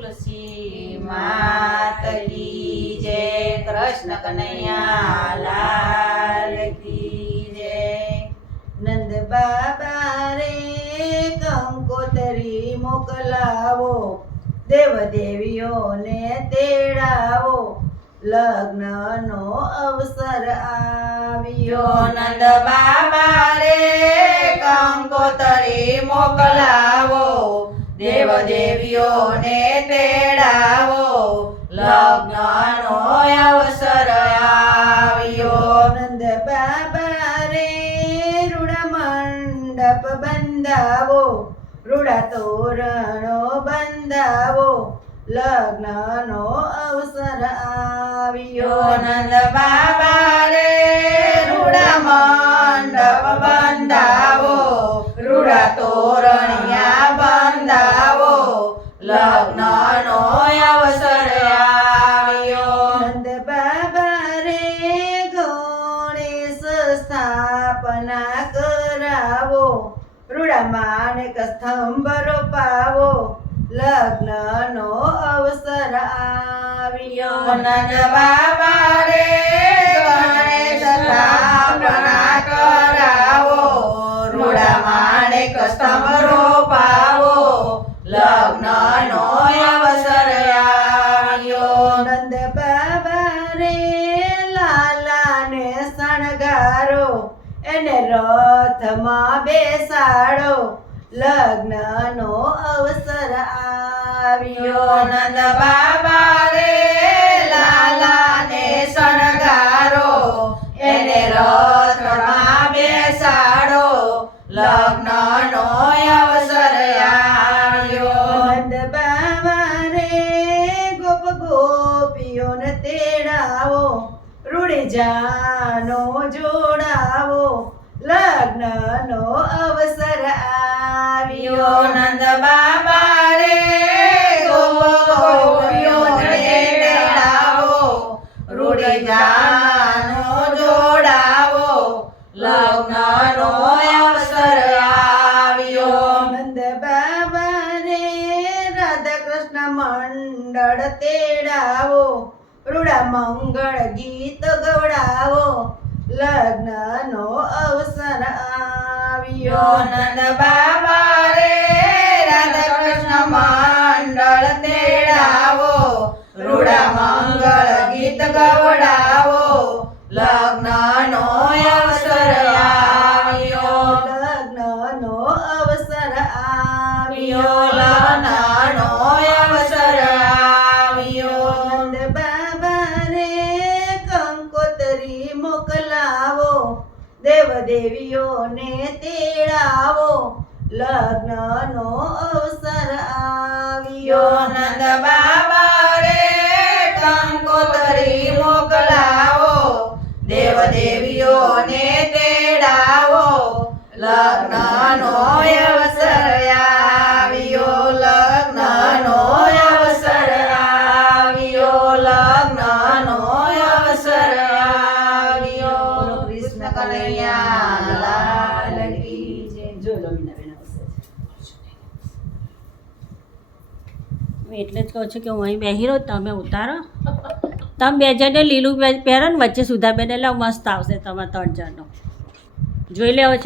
તુલસી માત કી જય, કૃષ્ણ કનૈયા લાલ કી જય. નંદ બાબા રે કંકોતરી મોકલાવો, દેવ દેવીઓને તેડાવો, લગ્નનો અવસર આવ્યો. નંદ બાબા રે કંકોતરી મોકલાવો, દેવ દેવીઓને તેડાવો, લગ્નનો અવસર આવ્યો. નંદ બાબા રે રૂડા મંડપ બંધાવો, રૂડા તોરણો બંધાવો, લગ્નનો અવસર આવ્યો. નંદ બાબા રે રૂડા મંડપ બંધાવો, રૂડા તોરણિયા બંધાવો, લગ્નનો અવસર આવ્યો. નંદ બાબા રે ગણેશ સ્થાપના કરાવો, રૂડા માણેક સ્તંભ રોપાવો, લગ્નનો અવસર આવ્યો. નંદ બાબા રે ગણેશ સ્થાપના કરાવો, રૂડા માણેક સ્તંભ રોપાવો, લગ્નનો અવસર આવ્યો. નંદ બાબા રે લાલાને શણગારો, એને રથમાં બેસાડો, લગ્નનો અવસર આવ્યો. નંદ બાબા રે લાલાને શણગારો, એને રથમાં બેસાડો, લગ્નનો અવસર આવ્યો. નંદ બાબા રે ગોપ ગોપીઓને તેડાવો, રૂડી જાનો જોડાવો, લગ્નનો અવસર આવ્યો. નંદ બાબા રે ગોપીઓને તેડાવો, રૂડી જાનો જોડાવો, લગ્નનો અવસર આવ્યો. નંદ બાબા રે રાધા કૃષ્ણ મંડળ તેડાવો, રૂડા મંગળ ગીત ગવડાવો, લગ્નનો અવસર આવ્યો. નંદ બાબા રે રાધા કૃષ્ણ મંડળ તેડાવો, રૂડા મંગળ ગીત ગવડાવો, લગ્નનો અવસર આવ્યો. લગ્નનો અવસર આવ્યો. લગ્નનો અવસર આવ્યો. નંદ બાબા રે કંકોતરી મોકલાવો, દેવ દેવીઓને તેડાવો, લગ્નનો અવસર આવ્યો. નંદ બાબા રે કંકોતરી મોકલાવો, દેવ દેવીઓને તેડાવો, લગ્નનો અવસર આવ્યો. લગ્નનો અવસર આવ્યો. લગ્નનો અવસર આવ્યો. કૃષ્ણ કનૈયા લાલ કી જય. જો લો મીનાબેન આવશે. હું એટલે જ કહું છું કે હું અહીં બેસી રહું, તમે ઉતારો. તમે બે જણે લીલું પહેરો ને વચ્ચે સુધાબેન, એટલે મસ્ત આવશે તમારા ત્રણ જણનો. જોઈ લેવો છે.